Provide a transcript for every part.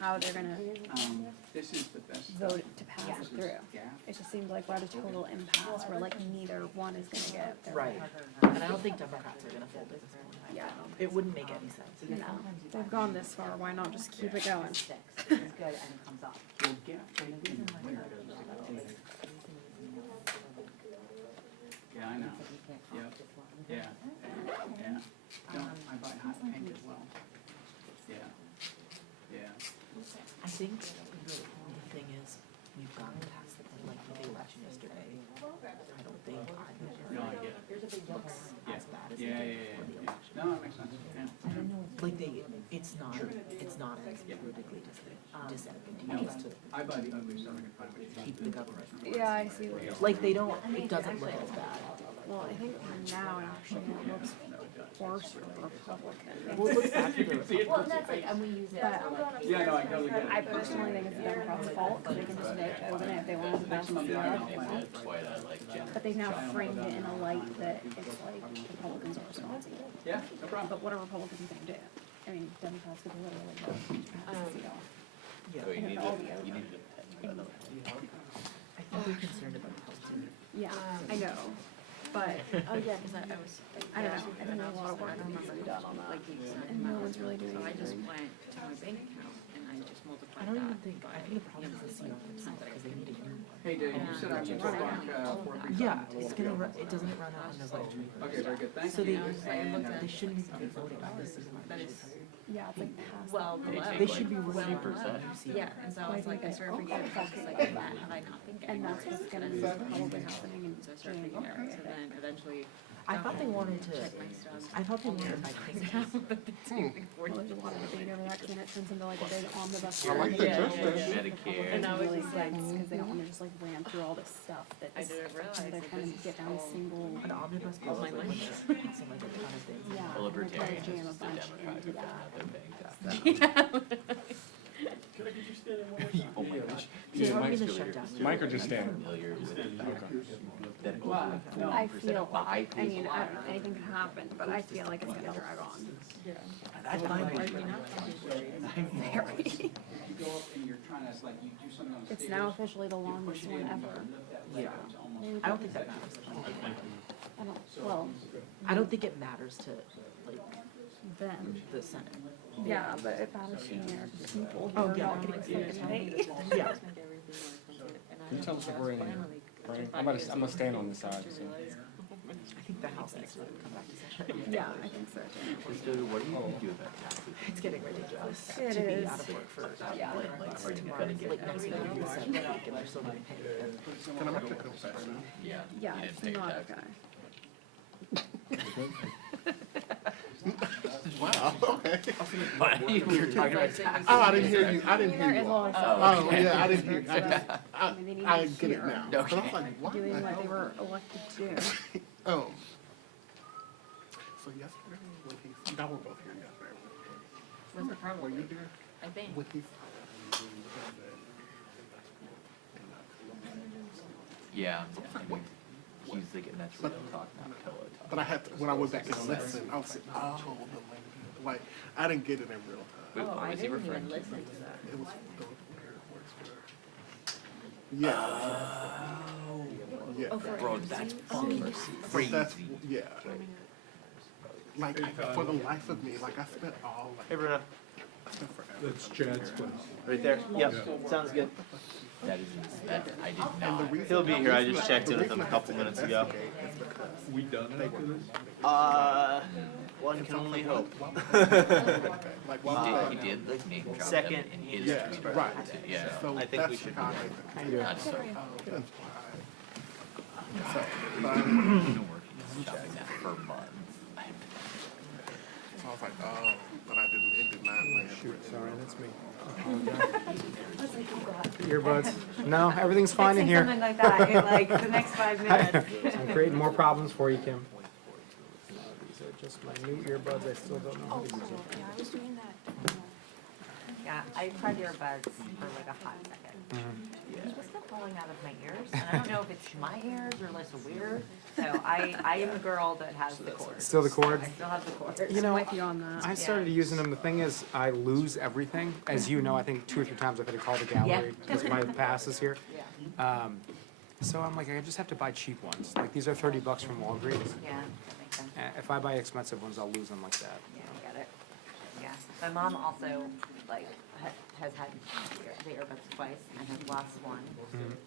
how they're gonna This is Bethesda. vote to pass it through. It just seems like we're at a total impasse where like neither one is gonna get their Right. And I don't think Democrats are gonna fold at this point. Yeah, It wouldn't make any sense. no, they've gone this far, why not just keep it going? It's good and it comes up. You'll get bacon winter. Yeah, I know. Yep. Yeah. Yeah. No, I buy hot pink as well. Yeah. Yeah. I think the thing is, we've gotten past the point, like with the election yesterday. I don't think No, I either get it. looks Yeah. as bad as Yeah, it yeah, did yeah, for the yeah. election. No, it makes sense. Yeah. Like it's not as politically disadvantageous to I buy the ugly stuff I can find. keep the government. Yeah, I see what you're saying. Like they don't, it doesn't look as bad. Well, I think now it actually looks worse for Republicans. Well, it looks bad for the Well, and that's like, and we use it. Yeah, no, I totally get it. I personally think it's the Democrats' fault, because they can just open it if they want to pass the law if they want. But they've now framed it in a light that it's like Republicans are responsible. Yeah, no problem. But what are Republicans gonna do? I mean, Democrats could literally pass the seat off. Yeah. And it'd all be over. I think they're concerned about housing. Yeah, I know, but Oh, yeah, because I was. I don't know, I think there's a lot of work that needs to be done on that. Like you said. And no one's really doing So I just anything. went to my bank account and I just I multiplied don't even that. think, I think the problem is the seat off the time, because they need a new one. Hey, Dave, you said I should talk, 4 Yeah, it's gonna run, it doesn't run out on November 21st. Okay, very good, thank So they, you. And, they shouldn't even be voting on this. Yeah, it's like past. Well, below. They should be Well, running below. a new seat. Yeah, and so I was like, I sort of forget if I was like, that had I not been getting And that's more what's gonna be expensive. probably happening in So I started thinking about it, so January. then eventually. I thought they wanted to, Check my stuff. I thought they wanted by Christmas. Well, there's a lot of debate over that, can it turns into like a big omnibus. I like that Yeah, justice. yeah, yeah. Medicare. And I was Really just like, dense, because they don't wanna just like ram through all this stuff that I didn't realize they're that trying this to get is down to all- single. An omnibus bill my is like, money. passing like a ton of things. Yeah, and they're trying to jam a bunch into that. Oh my gosh. He's already in the shutdown. Mike or just Stan? well, no, I feel like, I mean, I don't know, anything could happen, but I feel like it's gonna drag on. That's fine. Very. you go up and you're trying to, like, you do something on the It's stage. now officially the longest one ever. Yeah. I don't think that matters. I don't, well, I don't think it matters to, like, them, the Senate. yeah, but it matters to the American people who Oh, are yeah. not getting fucking paid. Yeah. Can you tell us if we're in here? Right? I'm gonna stand on this side, so. I think the House needs to come back to session. Yeah, I think so too. What do you do about taxes? It's getting ridiculous It to be is. out of work for, Yeah. like tomorrow, like next week, the 7th week, and they're still getting paid. Can I make a couple seconds now? Yeah. Yeah, it's not okay. Wow, okay. We were talking about taxes. Oh, I didn't hear you, I didn't hear There is you. a lot of Oh, stuff. yeah, I didn't hear, I just, I mean, they need I to get it hear now. But I was like, what? doing what they were elected to do. Oh. So yesterday, when he, y'all were both here yesterday. Was the problem? Were you here? I think. When he. Yeah. I mean, he's thinking that's real talk, not pillow talk. But I had, to, when I went back and listened, I was like, oh, like, I didn't get it in real time. Wait, Oh, what I was he didn't referring even to? listen to that. It was yeah. Yeah. Bro, that's fucking But crazy. that's, yeah. Like, for the life of me, like, I spent all, like, Hey, Bruno. I spent forever. That's Chad's place. Right there? Yep, sounds good. That is, that, I did And the not. reason He'll be here, I just checked in with him a couple minutes ago. We done after this? One can only hope. Like, He did like name drop them Second. in his yeah, tweet. right. Yeah. So I think we that's should how be I- That's so, that's why. So, been working, shopping that for months. so I was like, oh, but I didn't, it did not land. Shoot, sorry, that's me. Earbuds? No, everything's fine in here. Something like that in like the next 5 minutes. I'm creating more problems for you, Kim. These are just my new earbuds, I still don't know how to use them. Yeah, I was doing that. Yeah, I tried earbuds for like a hot second. It just kept falling out of my ears, and I don't know if it's my ears or less weird. So I am the girl that has the cord. Still the cord? I still have the cord. You know, With you on that. I started using them. The thing is, I lose everything. As you know, I think 2 or 3 times I've had to call the gallery because my pass is here. So I'm like, I just have to buy cheap ones. Like these are $30 from Walgreens. Yeah, that makes sense. If I buy expensive ones, I'll lose them like that. Yeah, I get it. Yeah, my mom also like has had the earbuds twice and has lost one.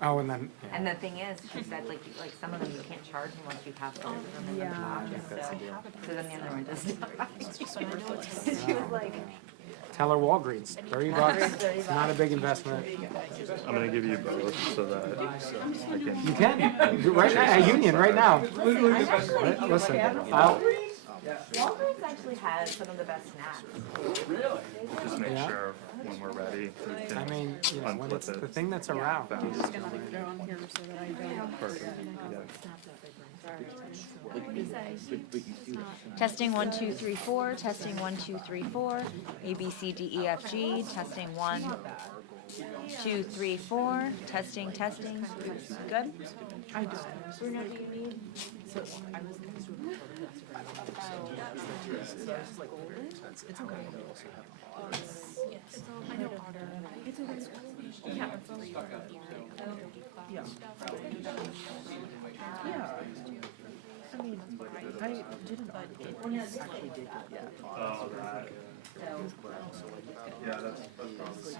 Oh, and then yeah. And the thing is, she said like some of them you can't charge unless you have both of them in the box. So then the other one just died. She was like, Tell her Walgreens, $30. It's not a big investment. I'm gonna give you both so that I can. You can right now at Union right now. Listen, I'll, Walgreens actually has some of the best snacks. Just make Yeah. sure when we're ready, we can I mean, you know, when it's unflip the it. thing that's around. I'm just gonna like go on here so that I don't. Perfect. Testing 1 2 3 4. Testing 1 2 3 4. A B C D E F G. Testing 1 2 3 4. Testing. Testing. Good. I don't. So I was next to a it's okay. I mean, I didn't, but it actually did, yeah. Oh, that. Yeah, that's probably.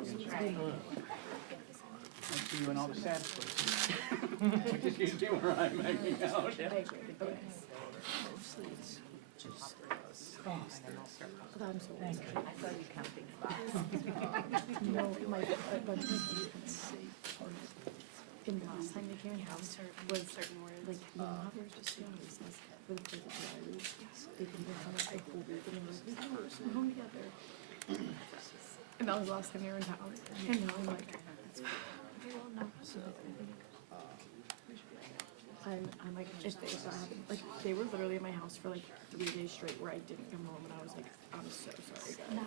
I see you in all the sad places. Which is usually where I'm hanging out. I'm so I saw you counting spots. No, my a bunch of in the last time they came in house was like you know how there's just business for the kids at the they can get some like cool weird and they're like we're home together. And that was the last time they were in town. And now I'm like I'm like if that happened like they were literally in my house for like 3 days straight where I didn't come home and I was like I'm so sorry guys.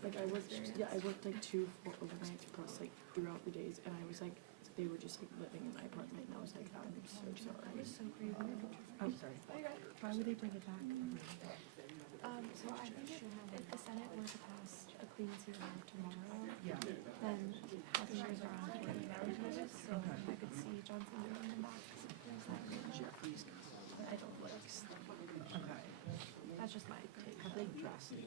Like I worked, I worked like 2 full overnights plus like throughout the days, and I was like, they were just like living in my apartment, and I was like, I'm so sorry. That was so crazy. I'm sorry. Why would they bring it back? So I think if the Senate were to pass a clean zero tomorrow, then health insurers are on getting marriages, so I could see Johnson doing them back. Jeffries. I don't like. Okay. That's just my take. Have they dressed it?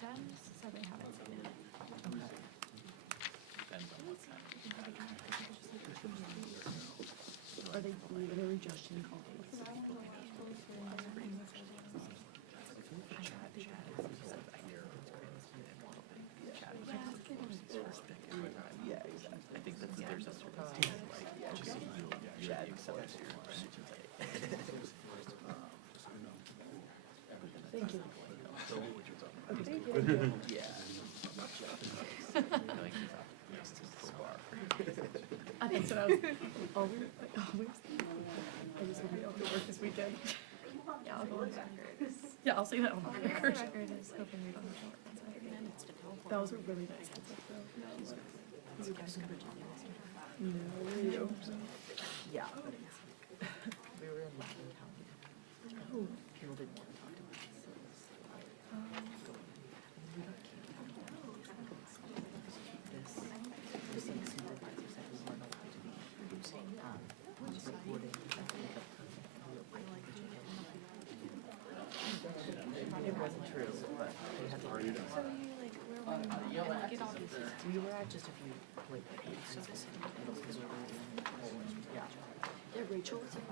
Jen said they haven't seen it. Are they literally just in college? Yeah, exactly. I think that's there's a certain like just you accept your Thank you. Yeah. I think so. I was, oh, we were like, oh, I just want to be able to work this weekend. Yeah, I'll go on record. Yeah, I'll say that on the record. Record is hoping we don't have to work on Saturday. That was a really nice gift, though. No, you. Yeah. We were in Latin County. Oh. People didn't want to talk to us. We got this supervisor said we weren't allowed to be producing, just recording. It wasn't true, but we had to. So you like, where were you? And like, it all these. We were at just a few, like, places. Yeah. Yeah, Rachel was in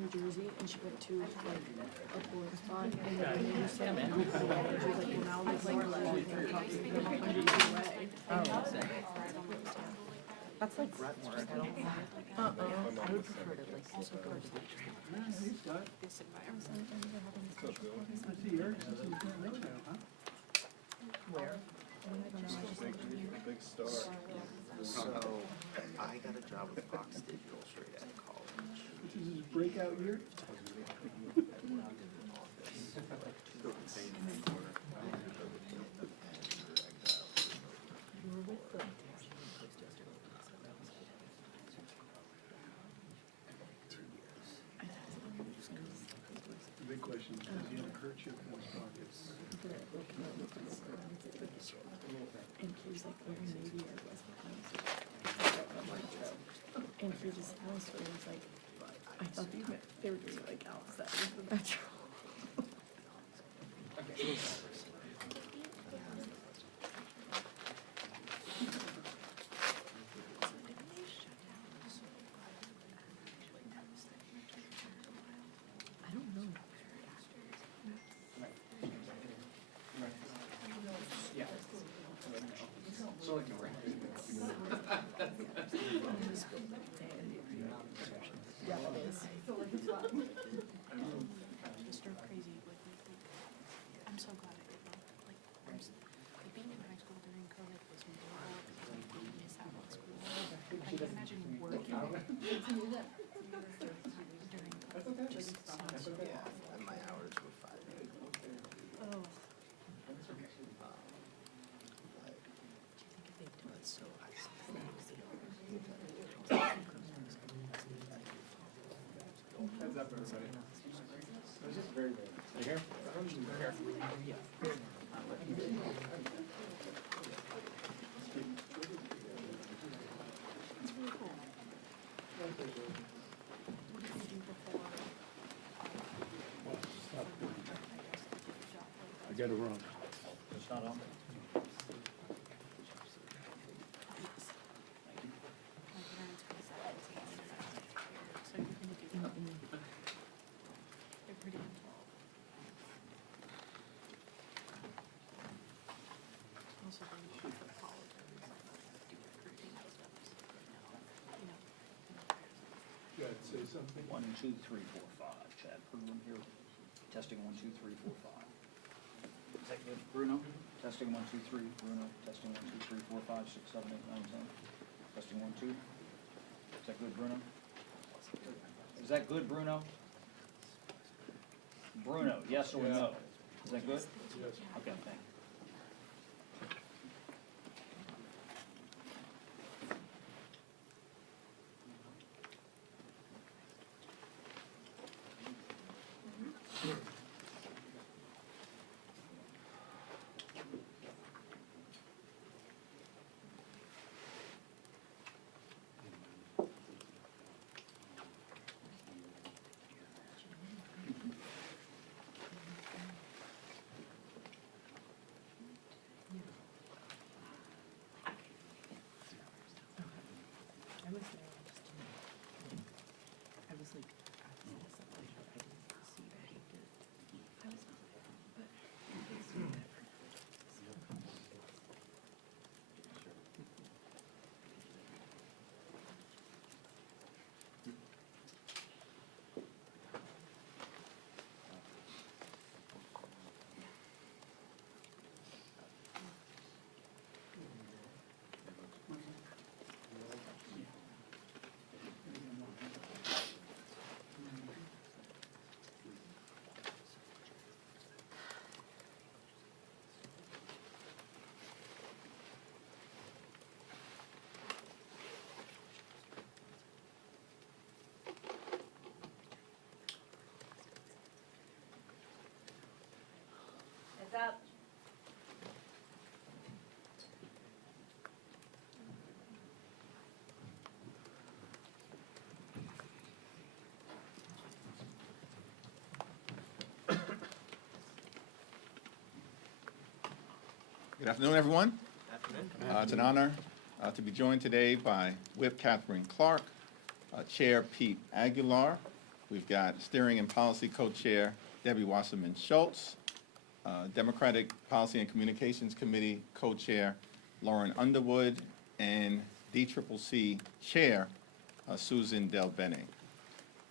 New Jersey, and she went to like a boarding spot, and then they were saying, and she was like, well, now there's like 100 feet away. Oh, That's like grunt work, I don't want it. I would prefer to like also go to like This environment. where? Big star. So, I got a job with Fox Digital straight out of college. This is his breakout year? You were with the post yesterday. The big question is, does he have a kerchief in his pockets? And he was like wearing Navy or West Coast. And he just telling story was like, I thought they were doing like outside of the metro. I don't know. Yeah, it is. Stir crazy with me. I'm so glad I did that. Like being in high school during COVID was miserable because like we missed out on school. I can imagine working during COVID just sounds so Yeah, awful. and my hours were 5 days. Oh, That's so Heads up, everybody. This is very rare. Here? it's really cool. What did you do before? I got it wrong. It's not on. My parents go 17 and I was like, here, so you're gonna do that. They're pretty involved. Also, they work for colleges, do recruiting and stuff, so, you know. You gotta say something. 1, 2, 3, 4, 5. Chad, put them here. Testing 1, 2, 3, 4, 5. Is that good? Bruno? Testing 1, 2, 3. Bruno. Testing 1, 2, 3, 4, 5, 6, 7, 8, 9, 10. Testing 1, 2. Is that good, Bruno? Is that good, Bruno? Bruno, yes or no? Is that good? Yes. Okay, thank you. I was there, I was like, asking myself, like, I didn't see that he did. I was not there, but it was whatever. It's up. Good afternoon, everyone. It's an honor to be joined today by Whip Katherine Clark, Chair Pete Aguilar. We've got Steering and Policy Co-Chair Debbie Wasserman Schultz, Democratic Policy and Communications Committee Co-Chair Lauren Underwood, and DCCC Chair, Susan Del Bene.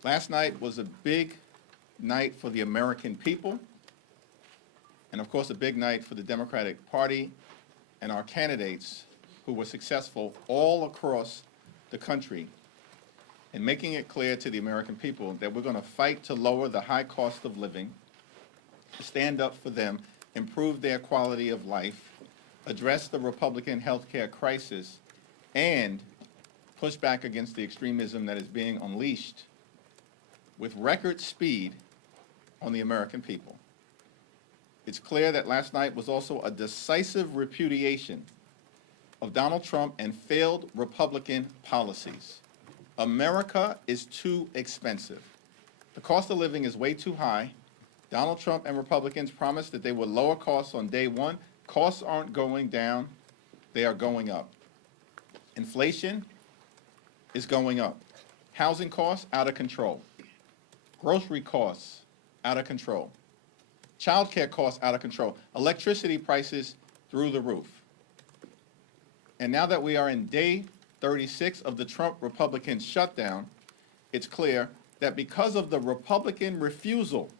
Last night was a big night for the American people, and of course a big night for the Democratic Party and our candidates who were successful all across the country in making it clear to the American people that we're going to fight to lower the high cost of living, stand up for them, improve their quality of life, address the Republican health care crisis, and push back against the extremism that is being unleashed with record speed on the American people. It's clear that last night was also a decisive repudiation of Donald Trump and failed Republican policies. America is too expensive. The cost of living is way too high. Donald Trump and Republicans promised that they would lower costs on day one. Costs aren't going down, they are going up. Inflation is going up. Housing costs out of control. Grocery costs out of control. Child care costs out of control. Electricity prices through the roof. And now that we are in day 36 of the Trump Republican shutdown, it's clear that because of the Republican refusal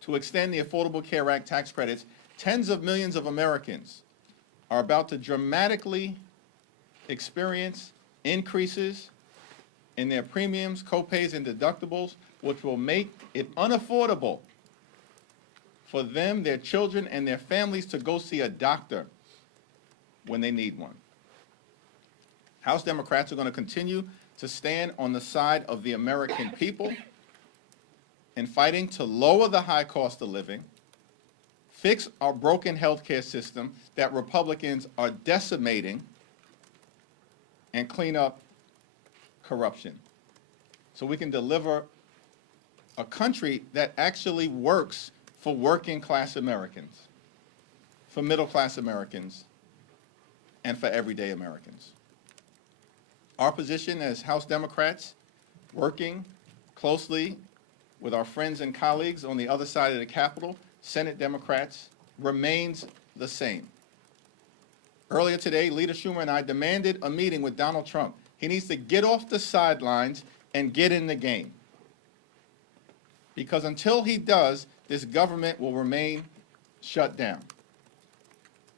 to extend the Affordable Care Act tax credits, tens of millions of Americans are about to dramatically experience increases in their premiums, copays, and deductibles, which will make it unaffordable for them, their children, and their families to go see a doctor when they need one. House Democrats are going to continue to stand on the side of the American people in fighting to lower the high cost of living, fix our broken health care system that Republicans are decimating, and clean up corruption so we can deliver a country that actually works for working class Americans, for middle class Americans, and for everyday Americans. Our position as House Democrats, working closely with our friends and colleagues on the other side of the Capitol, Senate Democrats, remains the same. Earlier today, Leader Schumer and I demanded a meeting with Donald Trump. He needs to get off the sidelines and get in the game. Because until he does, this government will remain shut down.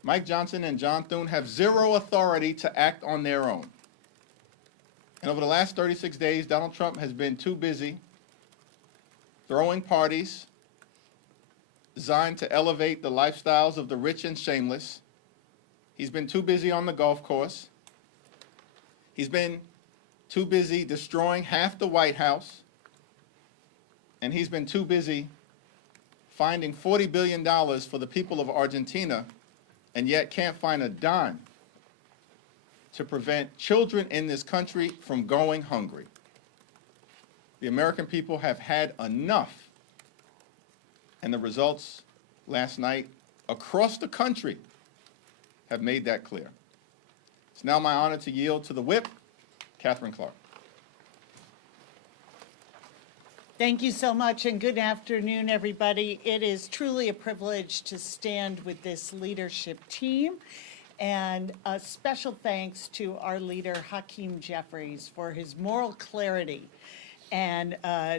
Mike Johnson and John Thune have zero authority to act on their own. And over the last 36 days, Donald Trump has been too busy throwing parties designed to elevate the lifestyles of the rich and shameless. He's been too busy on the golf course. He's been too busy destroying half the White House. And he's been too busy finding $40 billion for the people of Argentina, and yet can't find a dime to prevent children in this country from going hungry. The American people have had enough, and the results last night across the country have made that clear. It's now my honor to yield to the whip, Katherine Clark. Thank you so much, and good afternoon, everybody. It is truly a privilege to stand with this leadership team, and a special thanks to our leader, Hakeem Jeffries, for his moral clarity and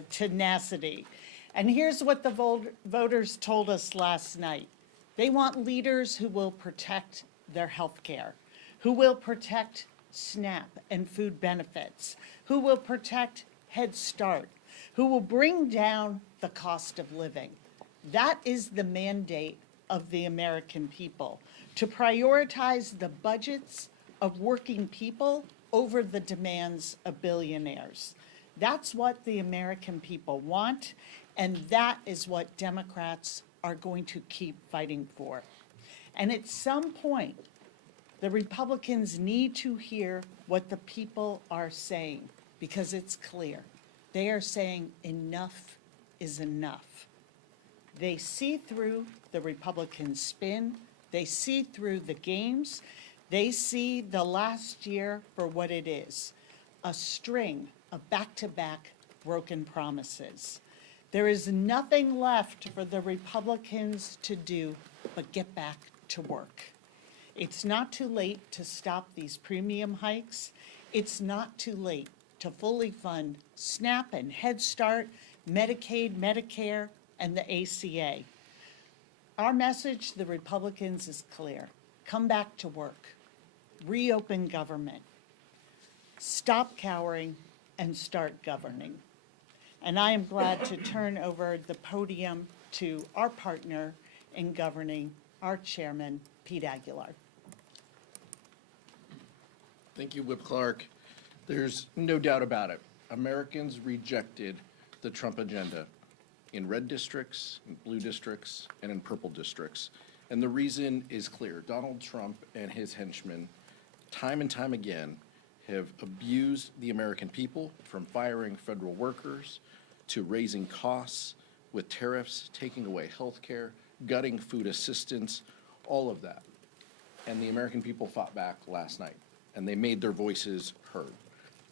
tenacity. And here's what the voters told us last night. They want leaders who will protect their health care, who will protect SNAP and food benefits, who will protect Head Start, who will bring down the cost of living. That is the mandate of the American people, to prioritize the budgets of working people over the demands of billionaires. That's what the American people want, and that is what Democrats are going to keep fighting for. And at some point, the Republicans need to hear what the people are saying, because it's clear. They are saying enough is enough. They see through the Republican spin. They see through the games. They see the last year for what it is, a string of back-to-back broken promises. There is nothing left for the Republicans to do but get back to work. It's not too late to stop these premium hikes. It's not too late to fully fund SNAP and Head Start, Medicaid, Medicare, and the ACA. Our message to the Republicans is clear. Come back to work. Reopen government. Stop cowering and start governing. And I am glad to turn over the podium to our partner in governing, our chairman, Pete Aguilar. Thank you, Whip Clark. There's no doubt about it. Americans rejected the Trump agenda in red districts, in blue districts, and in purple districts. And the reason is clear. Donald Trump and his henchmen, time and time again, have abused the American people, from firing federal workers to raising costs with tariffs, taking away health care, gutting food assistance, all of that. And the American people fought back last night, and they made their voices heard.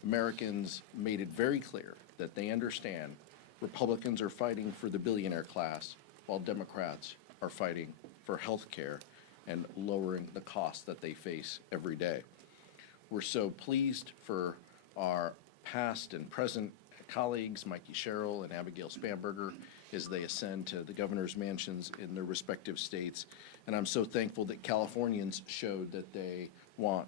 Americans made it very clear that they understand Republicans are fighting for the billionaire class, while Democrats are fighting for health care and lowering the costs that they face every day. We're so pleased for our past and present colleagues, Mikey Sherrill and Abigail Spanberger, as they ascend to the governor's mansions in their respective states. And I'm so thankful that Californians showed that they want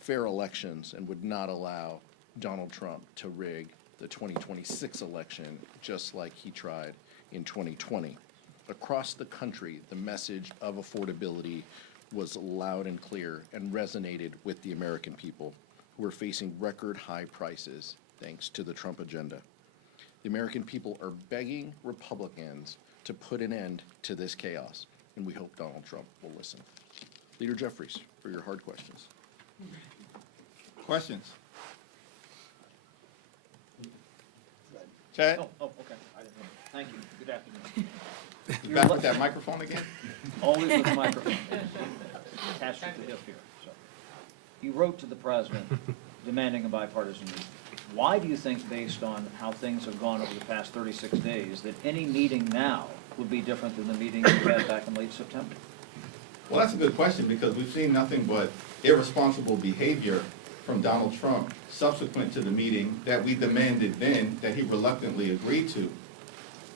fair elections and would not allow Donald Trump to rig the 2026 election, just like he tried in 2020. Across the country, the message of affordability was loud and clear and resonated with the American people, who are facing record high prices thanks to the Trump agenda. The American people are begging Republicans to put an end to this chaos, and we hope Donald Trump will listen. Leader Jeffries, for your hard questions. Questions? Chad? Oh, okay. I didn't know. Thank you. Good afternoon. You back with that microphone again? Always with the microphone. Attached to the hip here. So, you wrote to the president demanding a bipartisan meeting. Why do you think, based on how things have gone over the past 36 days, that any meeting now would be different than the meeting you had back in late September? Well, that's a good question, because we've seen nothing but irresponsible behavior from Donald Trump subsequent to the meeting that we demanded then, that he reluctantly agreed to.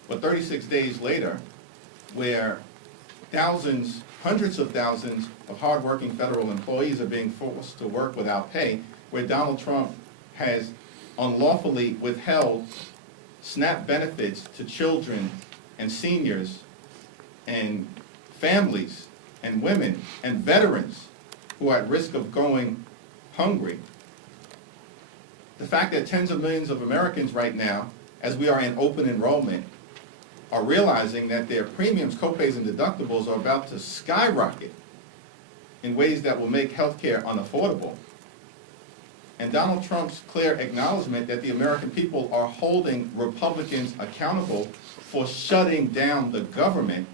But 36 days later, where thousands, hundreds of thousands of hardworking federal employees are being forced to work without pay, where Donald Trump has unlawfully withheld SNAP benefits to children and seniors and families and women and veterans who are at risk of going hungry. The fact that tens of millions of Americans right now, as we are in open enrollment, are realizing that their premiums, copays, and deductibles are about to skyrocket in ways that will make health care unaffordable. And Donald Trump's clear acknowledgement that the American people are holding Republicans accountable for shutting down the government.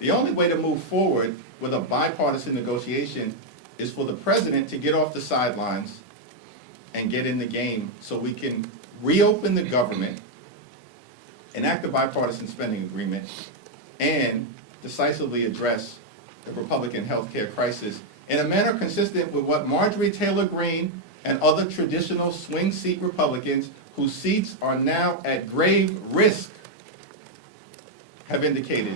The only way to move forward with a bipartisan negotiation is for the president to get off the sidelines and get in the game, so we can reopen the government, enact a bipartisan spending agreement, and decisively address the Republican health care crisis in a manner consistent with what Marjorie Taylor Greene and other traditional swing seat Republicans, whose seats are now at grave risk, have indicated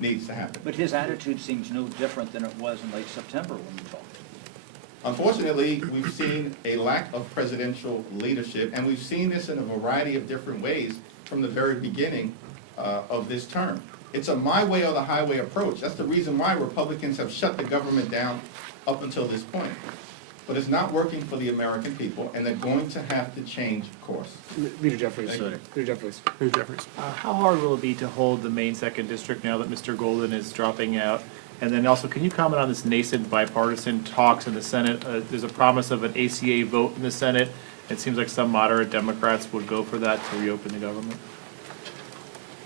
needs to happen. But his attitude seems no different than it was in late September when we talked. Unfortunately, we've seen a lack of presidential leadership, and we've seen this in a variety of different ways from the very beginning of this term. It's a my way or the highway approach. That's the reason why Republicans have shut the government down up until this point. But it's not working for the American people, and they're going to have to change course. Leader Jeffries. Leader Jeffries. Leader Jeffries. How hard will it be to hold the main second district now that Mr. Golden is dropping out? And then also, can you comment on this nascent bipartisan talks in the Senate? There's a promise of an ACA vote in the Senate. It seems like some moderate Democrats would go for that to reopen the government.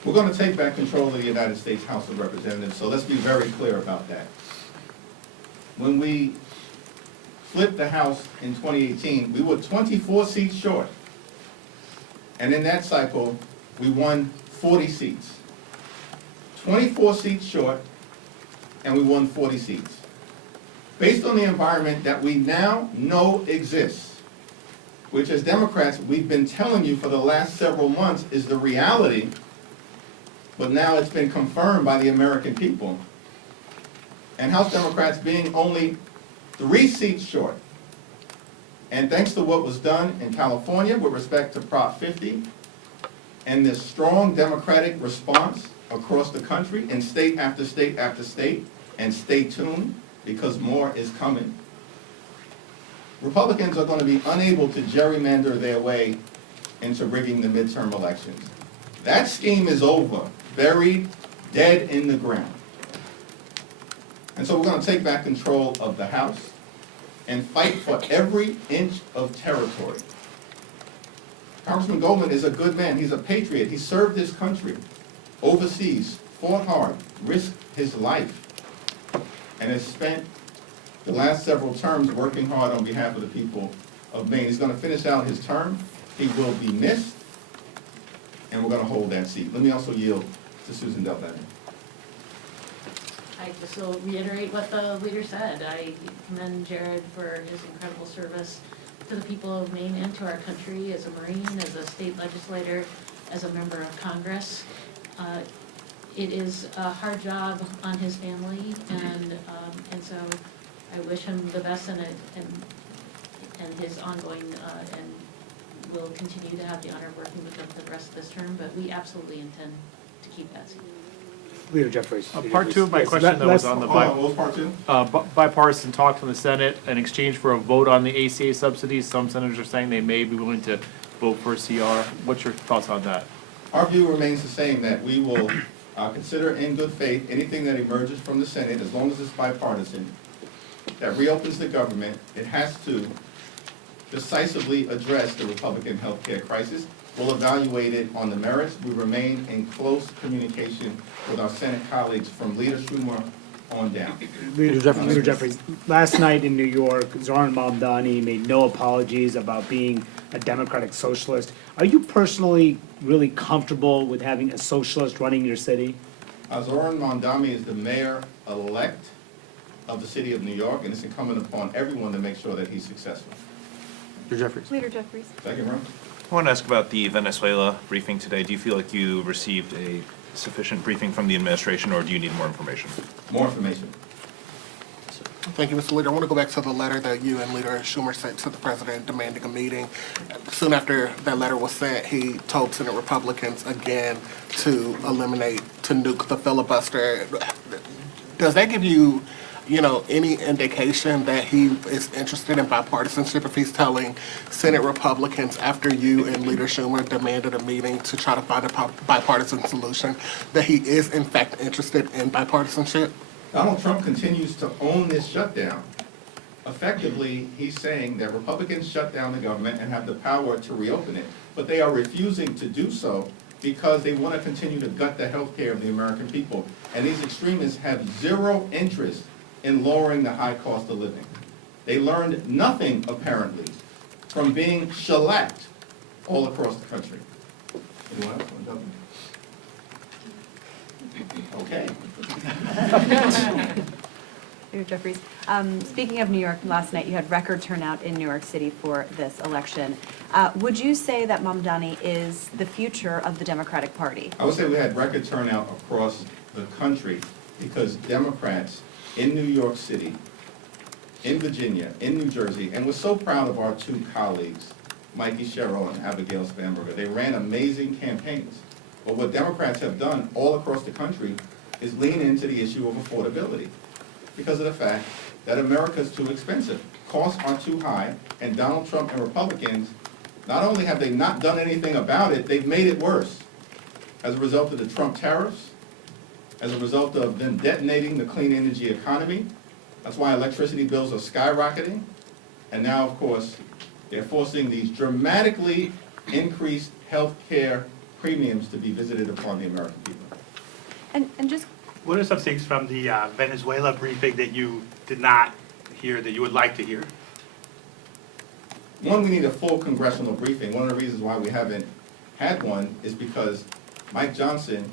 We're going to take back control of the United States House of Representatives, so let's be very clear about that. When we flipped the House in 2018, we were 24 seats short. And in that cycle, we won 40 seats. 24 seats short, and we won 40 seats. Based on the environment that we now know exists, which as Democrats we've been telling you for the last several months is the reality, but now it's been confirmed by the American people. And House Democrats being only 3 seats short. And thanks to what was done in California with respect to Prop 50 and this strong Democratic response across the country in state after state after state, and stay tuned because more is coming, Republicans are going to be unable to gerrymander their way into rigging the midterm elections. That scheme is over, buried, dead in the ground. And so we're going to take back control of the House and fight for every inch of territory. Congressman Goldman is a good man. He's a patriot. He served his country overseas, fought hard, risked his life, and has spent the last several terms working hard on behalf of the people of Maine. He's going to finish out his term. He will be missed, and we're going to hold that seat. Let me also yield to Susan Delvecchio. I just will reiterate what the leader said. I commend Jared for his incredible service to the people of Maine and to our country as a Marine, as a state legislator, as a member of Congress. It is a hard job on his family, and so I wish him the best in it, and his ongoing, and will continue to have the honor of working with him for the rest of this term, but we absolutely intend to keep that seat. Leader Jeffries. Part two of my Yes, question that was on the What was part two? bipartisan talks in the Senate in exchange for a vote on the ACA subsidies. Some senators are saying they may be willing to vote for a CR. What's your thoughts on that? Our view remains the same, that we will consider in good faith anything that emerges from the Senate, as long as it's bipartisan, that reopens the government. It has to decisively address the Republican health care crisis. We'll evaluate it on the merits. We remain in close communication with our Senate colleagues from Leader Schumer on down. Leader Jeffries, last night in New York, Zoran Mamdani made no apologies about being a democratic socialist. Are you personally really comfortable with having a socialist running your city? Zoran Mamdani is the mayor-elect of the city of New York, and it's incumbent upon everyone to make sure that he's successful. Leader Jeffries. Leader Jeffries. Second round. I want to ask about the Venezuela briefing today. Do you feel like you received a sufficient briefing from the administration, or do you need more information? More information. Thank you, Mr. Leader. I want to go back to the letter that you and Leader Schumer sent to the president demanding a meeting. Soon after that letter was sent, he told Senate Republicans again to nuke the filibuster. Does that give you, any indication that he is interested in bipartisanship if he's telling Senate Republicans after you and Leader Schumer demanded a meeting to try to find a bipartisan solution, that he is in fact interested in bipartisanship? Donald Trump continues to own this shutdown. Effectively, he's saying that Republicans shut down the government and have the power to reopen it, but they are refusing to do so because they want to continue to gut the health care of the American people. And these extremists have zero interest in lowering the high cost of living. They learned nothing, apparently, from being shellacked all across the country. Anyone else? Okay. Leader Jeffries, speaking of New York, last night you had record turnout in New York City for this election. Would you say that Mamdani is the future of the Democratic Party? I would say we had record turnout across the country because Democrats in New York City, in Virginia, in New Jersey, and we're so proud of our two colleagues, Mikey Sherrill and Abigail Spanberger. They ran amazing campaigns. But what Democrats have done all across the country is lean into the issue of affordability because of the fact that America is too expensive. Costs are too high, and Donald Trump and Republicans, not only have they not done anything about it, they've made it worse as a result of the Trump tariffs, as a result of them detonating the clean energy economy. That's why electricity bills are skyrocketing. And now, of course, they're forcing these dramatically increased health care premiums to be visited upon the American people. And just What are some things from the Venezuela briefing that you did not hear that you would like to hear? One, we need a full congressional briefing. One of the reasons why we haven't had one is because Mike Johnson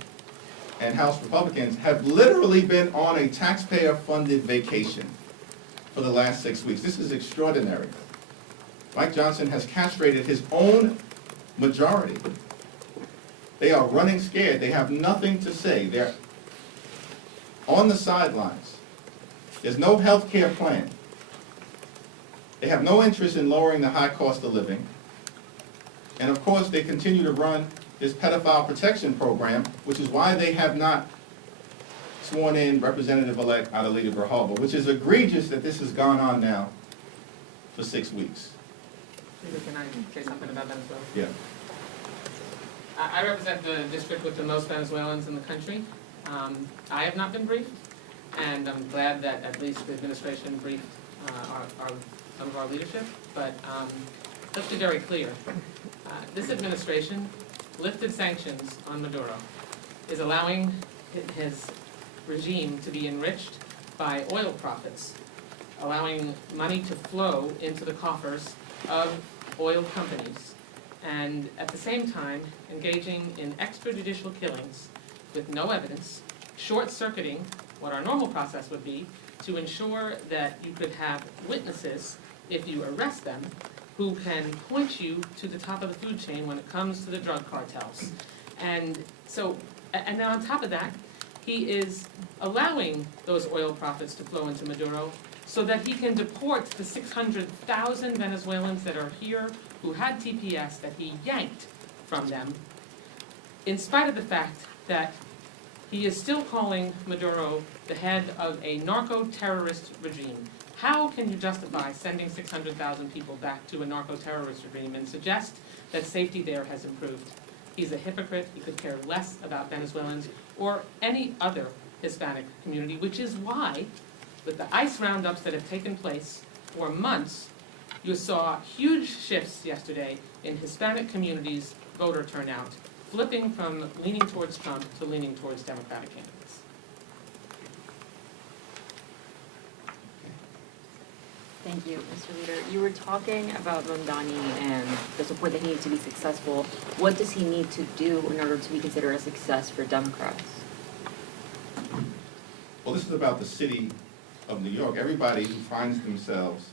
and House Republicans have literally been on a taxpayer-funded vacation for the last 6 weeks. This is extraordinary. Mike Johnson has castrated his own majority. They are running scared. They have nothing to say. They're on the sidelines. There's no health care plan. They have no interest in lowering the high cost of living. And of course, they continue to run this pedophile protection program, which is why they have not sworn in Representative-elect Adelita Grijalva, which is egregious that this has gone on now for 6 weeks. Can I say something about Venezuela? Yeah. I represent the district with the most Venezuelans in the country. I have not been briefed, and I'm glad that at least the administration briefed some of our leadership. But let's be very clear. This administration lifted sanctions on Maduro, is allowing his regime to be enriched by oil profits, allowing money to flow into the coffers of oil companies, and at the same time engaging in extrajudicial killings with no evidence, short-circuiting what our normal process would be to ensure that you could have witnesses, if you arrest them, who can point you to the top of the food chain when it comes to the drug cartels. And so, and now on top of that, he is allowing those oil profits to flow into Maduro so that he can deport the 600,000 Venezuelans that are here who had TPS that he yanked from them, in spite of the fact that he is still calling Maduro the head of a narco-terrorist regime. How can you justify sending 600,000 people back to a narco-terrorist regime and suggest that safety there has improved? He's a hypocrite. He could care less about Venezuelans or any other Hispanic community, which is why, with the ICE roundups that have taken place for months, you saw huge shifts yesterday in Hispanic communities' voter turnout, flipping from leaning towards Trump to leaning towards Democratic candidates. Thank you, Mr. Leader. You were talking about Mamdani and the support that he needs to be successful. What does he need to do in order to be considered a success for Democrats? Well, this is about the city of New York. Everybody who finds themselves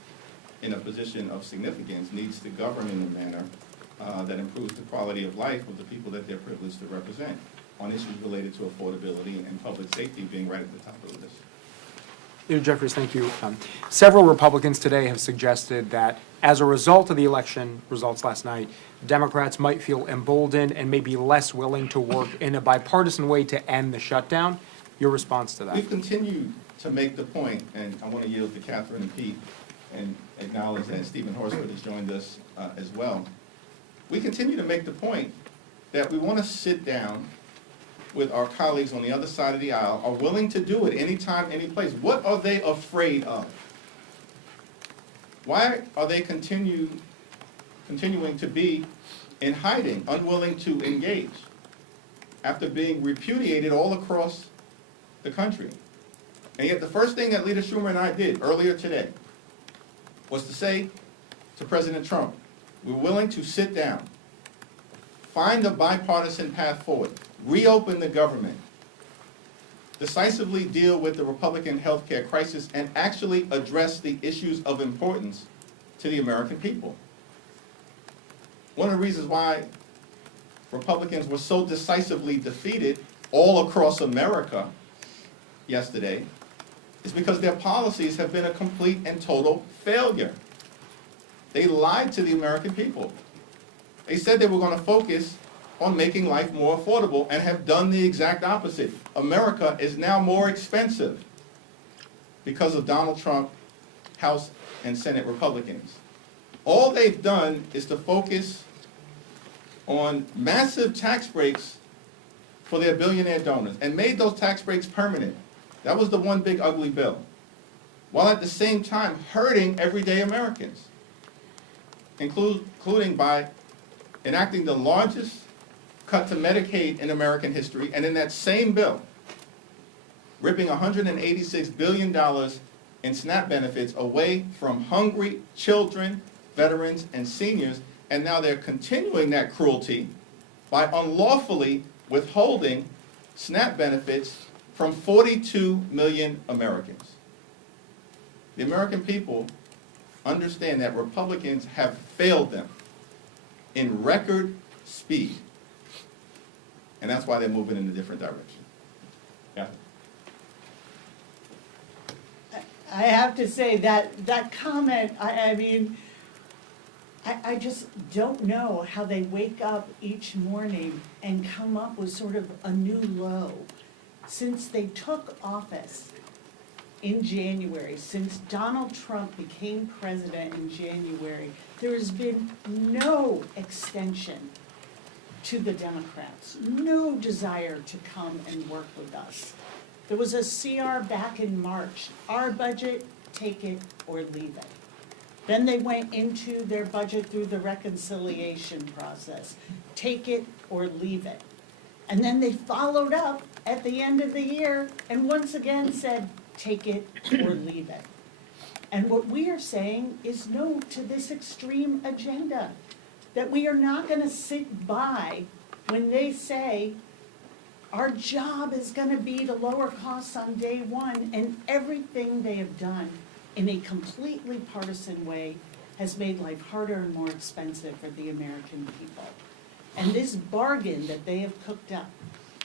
in a position of significance needs to govern in a manner that improves the quality of life of the people that they're privileged to represent on issues related to affordability and public safety being right at the top of the list. Leader Jeffries, thank you. Several Republicans today have suggested that as a result of the election results last night, Democrats might feel emboldened and maybe less willing to work in a bipartisan way to end the shutdown. Your response to that? We've continued to make the point, and I want to yield to Katherine and Pete and acknowledge that Stephen Horsford has joined us as well. We continue to make the point that we want to sit down with our colleagues on the other side of the aisle, are willing to do it anytime, any place. What are they afraid of? Why are they continuing to be in hiding, unwilling to engage, after being repudiated all across the country? And yet the first thing that Leader Schumer and I did earlier today was to say to President Trump, we're willing to sit down, find a bipartisan path forward, reopen the government, decisively deal with the Republican health care crisis, and actually address the issues of importance to the American people. One of the reasons why Republicans were so decisively defeated all across America yesterday is because their policies have been a complete and total failure. They lied to the American people. They said they were going to focus on making life more affordable and have done the exact opposite. America is now more expensive because of Donald Trump, House and Senate Republicans. All they've done is to focus on massive tax breaks for their billionaire donors and made those tax breaks permanent. That was the one big ugly bill, while at the same time hurting everyday Americans, including by enacting the largest cut to Medicaid in American history, and in that same bill, ripping $186 billion in SNAP benefits away from hungry children, veterans, and seniors, and now they're continuing that cruelty by unlawfully withholding SNAP benefits from 42 million Americans. The American people understand that Republicans have failed them in record speed. And that's why they're moving in a different direction. Yeah? I have to say that comment, I mean, I just don't know how they wake up each morning and come up with sort of a new low. Since they took office in January, since Donald Trump became president in January, there has been no extension to the Democrats, no desire to come and work with us. There was a CR back in March, our budget, take it or leave it. Then they went into their budget through the reconciliation process, take it or leave it. And then they followed up at the end of the year and once again said, take it or leave it. And what we are saying is no to this extreme agenda, that we are not gonna sit by when they say, our job is gonna be to lower costs on day one, and everything they have done in a completely partisan way has made life harder and more expensive for the American people. And this bargain that they have cooked up,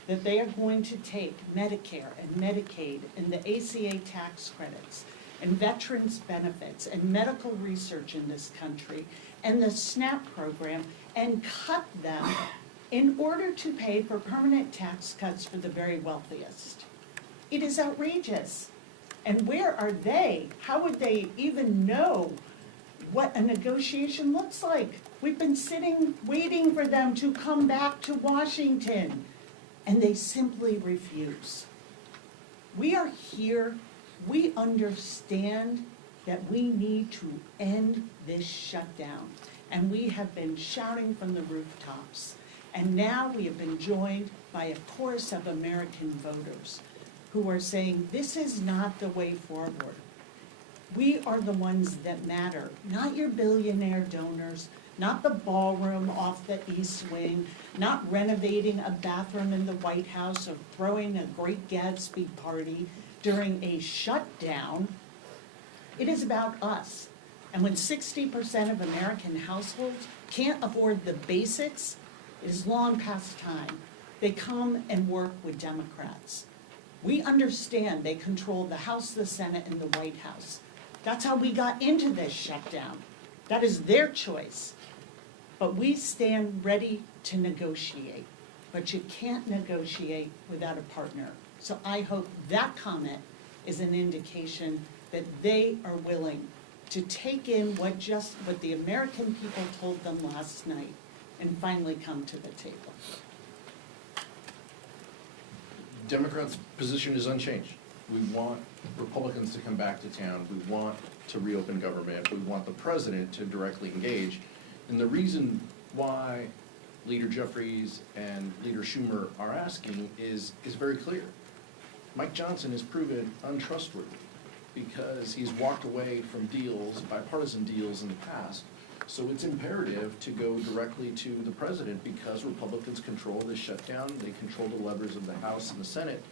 that they are going to take Medicare and Medicaid and the ACA tax credits and veterans benefits and medical research in this country and the SNAP program and cut them in order to pay for permanent tax cuts for the very wealthiest. It is outrageous. And where are they? How would they even know what a negotiation looks like? We've been sitting, waiting for them to come back to Washington, and they simply refuse. We are here, we understand that we need to end this shutdown, and we have been shouting from the rooftops. And now we have been joined by a chorus of American voters who are saying, this is not the way forward. We are the ones that matter, not your billionaire donors, not the ballroom off the East Wing, not renovating a bathroom in the White House or throwing a Great Gatsby party during a shutdown. It is about us. And when 60% of American households can't afford the basics, it is long past time. They come and work with Democrats. We understand they control the House, the Senate, and the White House. That's how we got into this shutdown. That is their choice. But we stand ready to negotiate. But you can't negotiate without a partner. So I hope that comment is an indication that they are willing to take in what the American people told them last night and finally come to the table. Democrats' position is unchanged. We want Republicans to come back to town. We want to reopen government. We want the president to directly engage. And the reason why Leader Jeffries and Leader Schumer are asking is very clear. Mike Johnson has proven untrustworthy because he's walked away from deals, bipartisan deals in the past. So it's imperative to go directly to the president because Republicans control this shutdown. They control the levers of the House and the Senate.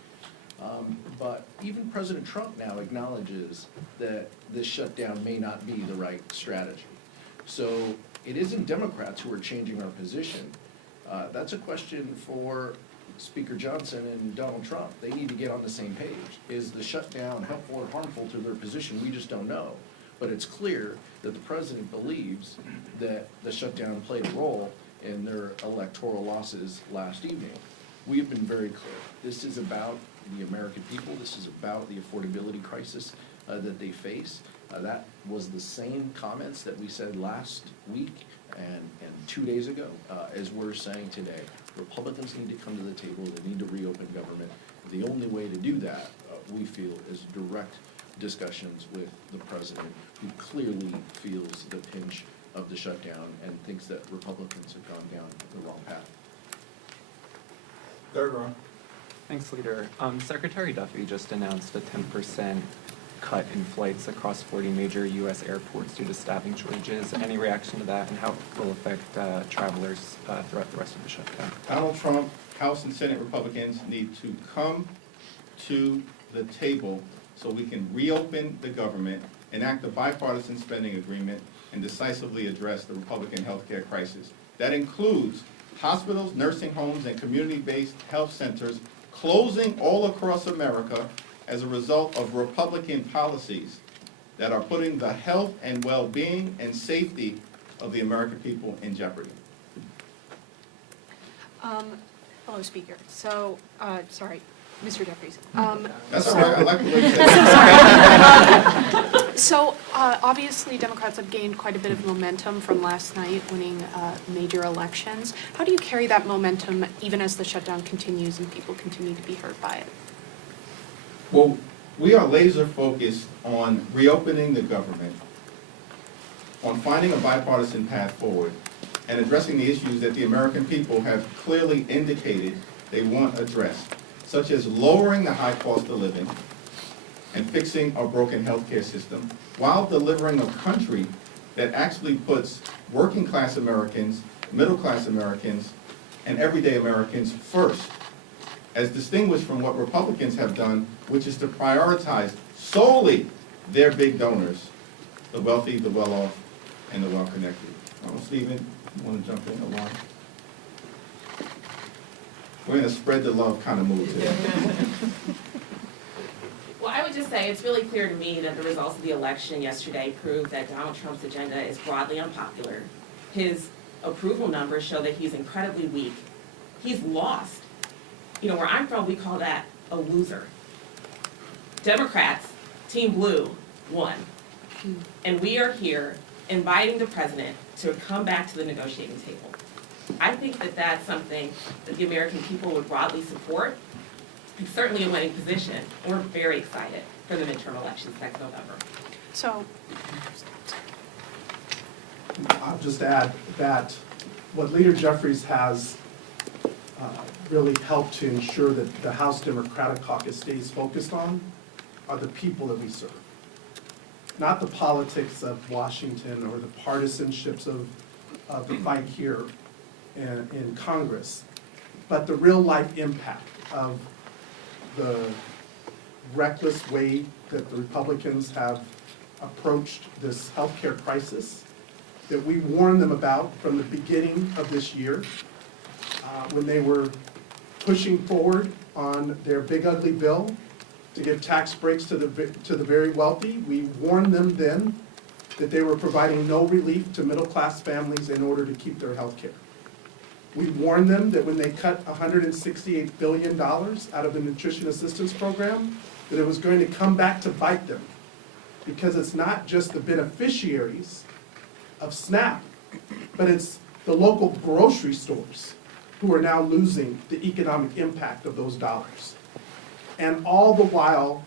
But even President Trump now acknowledges that this shutdown may not be the right strategy. So it isn't Democrats who are changing our position. That's a question for Speaker Johnson and Donald Trump. They need to get on the same page. Is the shutdown helpful or harmful to their position? We just don't know. But it's clear that the president believes that the shutdown played a role in their electoral losses last evening. We have been very clear. This is about the American people. This is about the affordability crisis that they face. That was the same comments that we said last week and 2 days ago as we're saying today. Republicans need to come to the table. They need to reopen government. The only way to do that, we feel, is direct discussions with the president, who clearly feels the pinch of the shutdown and thinks that Republicans have gone down the wrong path. Third row. Thanks, Leader. Secretary Duffy just announced a 10% cut in flights across 40 major U.S. airports due to staffing shortages. Any reaction to that, and how it will affect travelers throughout the rest of the shutdown? Donald Trump, House and Senate Republicans need to come to the table so we can reopen the government, enact a bipartisan spending agreement, and decisively address the Republican healthcare crisis. That includes hospitals, nursing homes, and community-based health centers closing all across America as a result of Republican policies that are putting the health and well-being and safety of the American people in jeopardy. Fellow speaker, so, sorry, Mr. Jeffries. That's all right, I like the way you said it. So, obviously, Democrats have gained quite a bit of momentum from last night, winning major elections. How do you carry that momentum even as the shutdown continues and people continue to be hurt by it? Well, we are laser focused on reopening the government, on finding a bipartisan path forward, and addressing the issues that the American people have clearly indicated they want addressed, such as lowering the high cost of living and fixing our broken healthcare system, while delivering a country that actually puts working class Americans, middle class Americans, and everyday Americans first, as distinguished from what Republicans have done, which is to prioritize solely their big donors, the wealthy, the well-off, and the well-connected. Stephen, you want to jump in, or Lauren? We're in a spread the love kind of mood today. Well, I would just say it's really clear to me that the results of the election yesterday prove that Donald Trump's agenda is broadly unpopular. His approval numbers show that he's incredibly weak. He's lost. You know, where I'm from, we call that a loser. Democrats, Team Blue, won. And we are here inviting the president to come back to the negotiating table. I think that that's something that the American people would broadly support. It's certainly a winning position. We're very excited for the midterm elections next November. So, I'll just add that what Leader Jeffries has really helped to ensure that the House Democratic Caucus stays focused on are the people that we serve. Not the politics of Washington or the partisanships of the fight here in Congress, but the real life impact of the reckless way that the Republicans have approached this healthcare crisis that we warned them about from the beginning of this year when they were pushing forward on their big ugly bill to give tax breaks to the very wealthy. We warned them then that they were providing no relief to middle-class families in order to keep their health care. We warned them that when they cut $168 billion out of the nutrition assistance program, that it was going to come back to bite them, because it's not just the beneficiaries of SNAP, but it's the local grocery stores who are now losing the economic impact of those dollars. And all the while,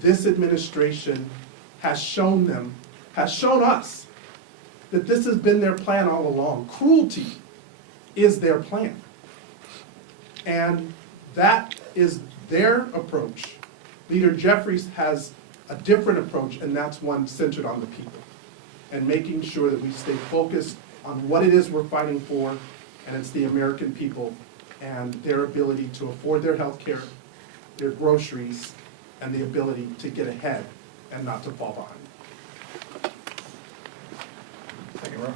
this administration has shown us that this has been their plan all along. Cruelty is their plan. And that is their approach. Leader Jeffries has a different approach, and that's one centered on the people and making sure that we stay focused on what it is we're fighting for, and it's the American people and their ability to afford their health care, their groceries, and the ability to get ahead and not to fall behind. Second row.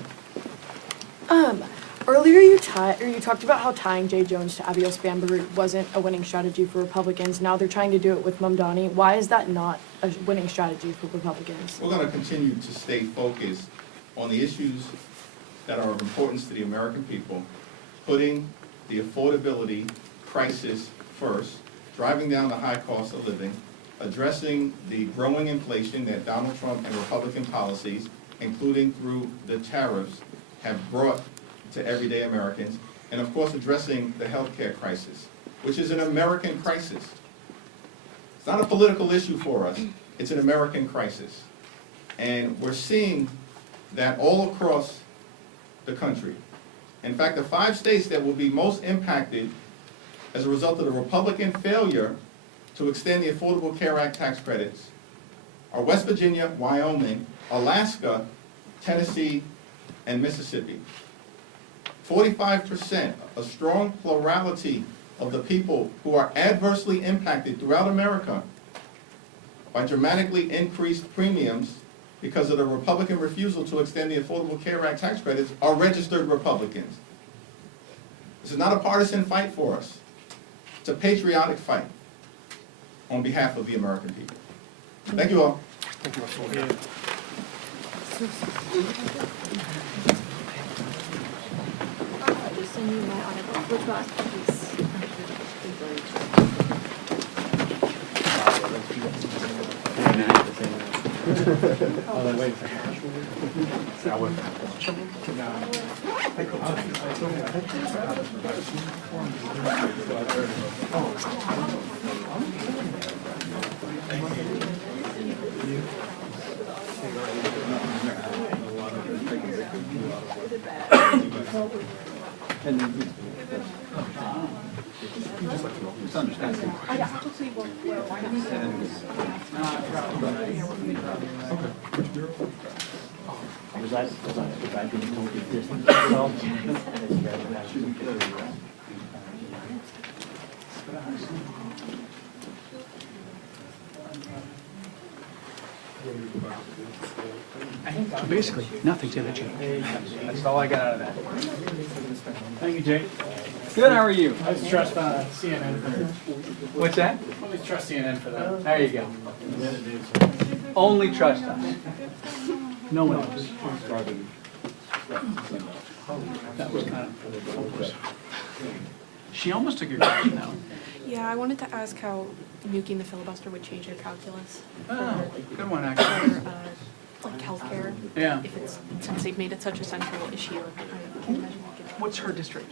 Earlier you talked about how tying Jay Jones to Abigail Spanberg wasn't a winning strategy for Republicans. Now they're trying to do it with Mamdani. Why is that not a winning strategy for Republicans? We're going to continue to stay focused on the issues that are of importance to the American people, putting the affordability crisis first, driving down the high cost of living, addressing the growing inflation that Donald Trump and Republican policies, including through the tariffs, have brought to everyday Americans, and of course addressing the healthcare crisis, which is an American crisis. It's not a political issue for us, it's an American crisis. And we're seeing that all across the country. In fact, the 5 states that will be most impacted as a result of the Republican failure to extend the Affordable Care Act tax credits are West Virginia, Wyoming, Alaska, Tennessee, and Mississippi. 45%, a strong plurality of the people who are adversely impacted throughout America by dramatically increased premiums because of the Republican refusal to extend the Affordable Care Act tax credits are registered Republicans. This is not a partisan fight for us. It's a patriotic fight on behalf of the American people. Thank you all. Thank you, Mr. Leader. I'll just send you my audit book, which was, please. Was I being told to distance myself? Basically, nothing's gonna change. That's all I got out of that. Thank you, Jake. Good, how are you? I just trust CNN for that. What's that? Always trust CNN for that. There you go. Only trust us. No one else. That was kind of. She almost took your question now. Yeah, I wanted to ask how nuking the filibuster would change your calculus. Oh, good one, actually. For, like healthcare. Yeah. If it's, since they've made it such a central issue, I can imagine. What's her district?